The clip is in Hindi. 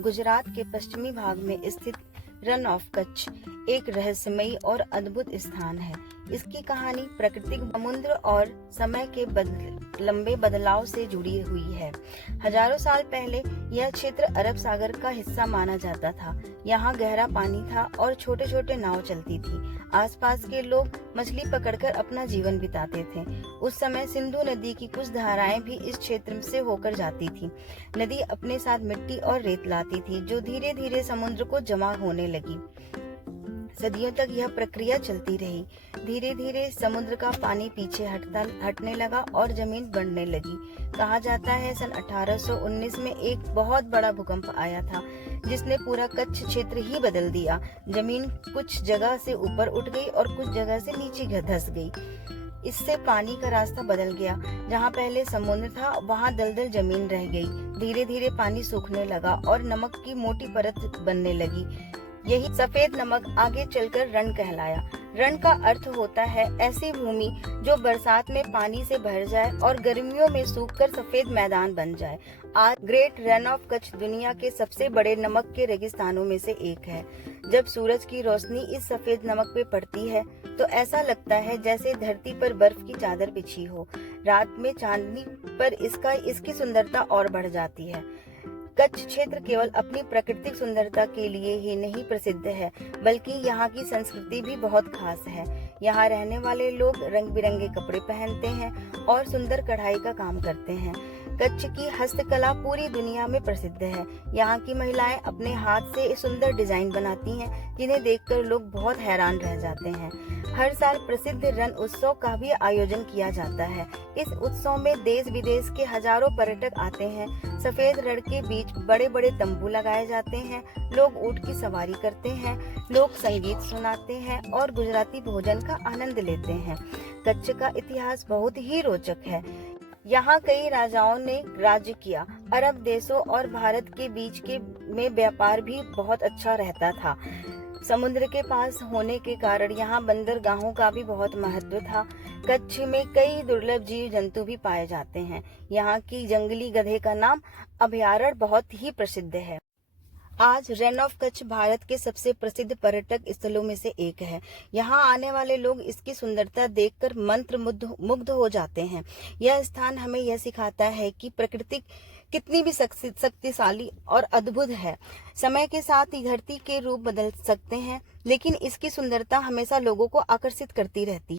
गुजरात के पश्चिमी भाग में स्थित रन ऑफ कच्छ एक रहस्यमयी और अद्भुत स्थान है। इसकी कहानी प्राकृतिक समुद्र और समय के लंबे बदलाव से जुड़ी हुई है। हजारों साल पहले यह क्षेत्र अरब सागर का हिस्सा माना जाता था। यहाँ गहरा पानी था और छोटे छोटे नाव चलती थी। आसपास के लोग मछली पकड़कर अपना जीवन बिताते थे। उस समय सिंधु नदी की कुछ धाराएं भी इस क्षेत्र से होकर जाती थी। नदी अपने साथ मिट्टी और रेत लाती थी, जो धीरे धीरे समुद्र को जमा होने लगी। सदियों तक यह प्रक्रिया चलती रही। धीरे धीरे समुद्र का पानी पीछे हटने लगा और जमीन बढ़ने लगी। कहा जाता है सन 1819 में एक बहुत बड़ा भूकंप आया था, जिसने पूरा कच्छ क्षेत्र ही बदल दिया। जमीन कुछ जगह से ऊपर उठ गई और कुछ जगह से नीचे धंस गई। इससे पानी का रास्ता बदल गया। जहाँ पहले समुद्र था, वहाँ दलदल जमीन रह गई। धीरे धीरे पानी सूखने लगा और नमक की मोटी परत बनने लगी। यही सफेद नमक आगे चलकर रण कहलाया। रण का अर्थ होता है ऐसी भूमि जो बरसात में पानी से भर जाए और गर्मियों में सूखकर सफेद मैदान बन जाए। आज ग्रेट रन ऑफ कच्छ दुनिया के सबसे बड़े नमक के रेगिस्तानों में से एक है। जब सूरज की रोशनी इस सफेद नमक पे पड़ती है तो ऐसा लगता है जैसे धरती पर बर्फ की चादर बिछी हो। रात में चांदनी पर इसकी सुंदरता और बढ़ जाती है। कच्छ क्षेत्र केवल अपनी प्राकृतिक सुंदरता के लिए ही नहीं प्रसिद्ध है, बल्कि यहाँ की संस्कृति भी बहुत खास है। यहाँ रहने वाले लोग रंग बिरंगे कपड़े पहनते हैं और सुंदर कढ़ाई का काम करते हैं। कच्छ की हस्तकला पूरी दुनिया में प्रसिद्ध है। यहाँ की महिलाएं अपने हाथ से सुंदर डिजाइन बनाती हैं, जिन्हें देखकर लोग बहुत हैरान रह जाते हैं। हर साल प्रसिद्ध रण उत्सव का भी आयोजन किया जाता है। इस उत्सव में देश विदेश के हजारों पर्यटक आते हैं। सफेद रण के बीच बड़े बड़े तंबू लगाए जाते हैं। लोग ऊंट की सवारी करते हैं, लोग संगीत सुनाते हैं और गुजराती भोजन का आनंद लेते हैं। कच्छ का इतिहास बहुत ही रोचक है। यहाँ कई राजाओं ने राज्य किया। अरब देशों और भारत के बीच में व्यापार भी बहुत अच्छा रहता था। समुद्र के पास होने के कारण यहाँ बंदरगाहों का भी बहुत महत्व था। कच्छ में कई दुर्लभ जीव जंतु भी पाए जाते हैं। यहाँ की जंगली गधे का नाम अभयारण्य बहुत ही प्रसिद्ध है। आज रन ऑफ कच्छ भारत के सबसे प्रसिद्ध पर्यटक स्थलों में से एक है। यहाँ आने वाले लोग इसकी सुंदरता देखकर मुग्ध हो जाते हैं। यह स्थान हमें यह सिखाता है कि प्रकृति कितनी भी शक्तिशाली और अद्भुत है। समय के साथ ही धरती के रूप बदल सकते हैं, लेकिन इसकी सुंदरता हमेशा लोगों को आकर्षित करती रहती है।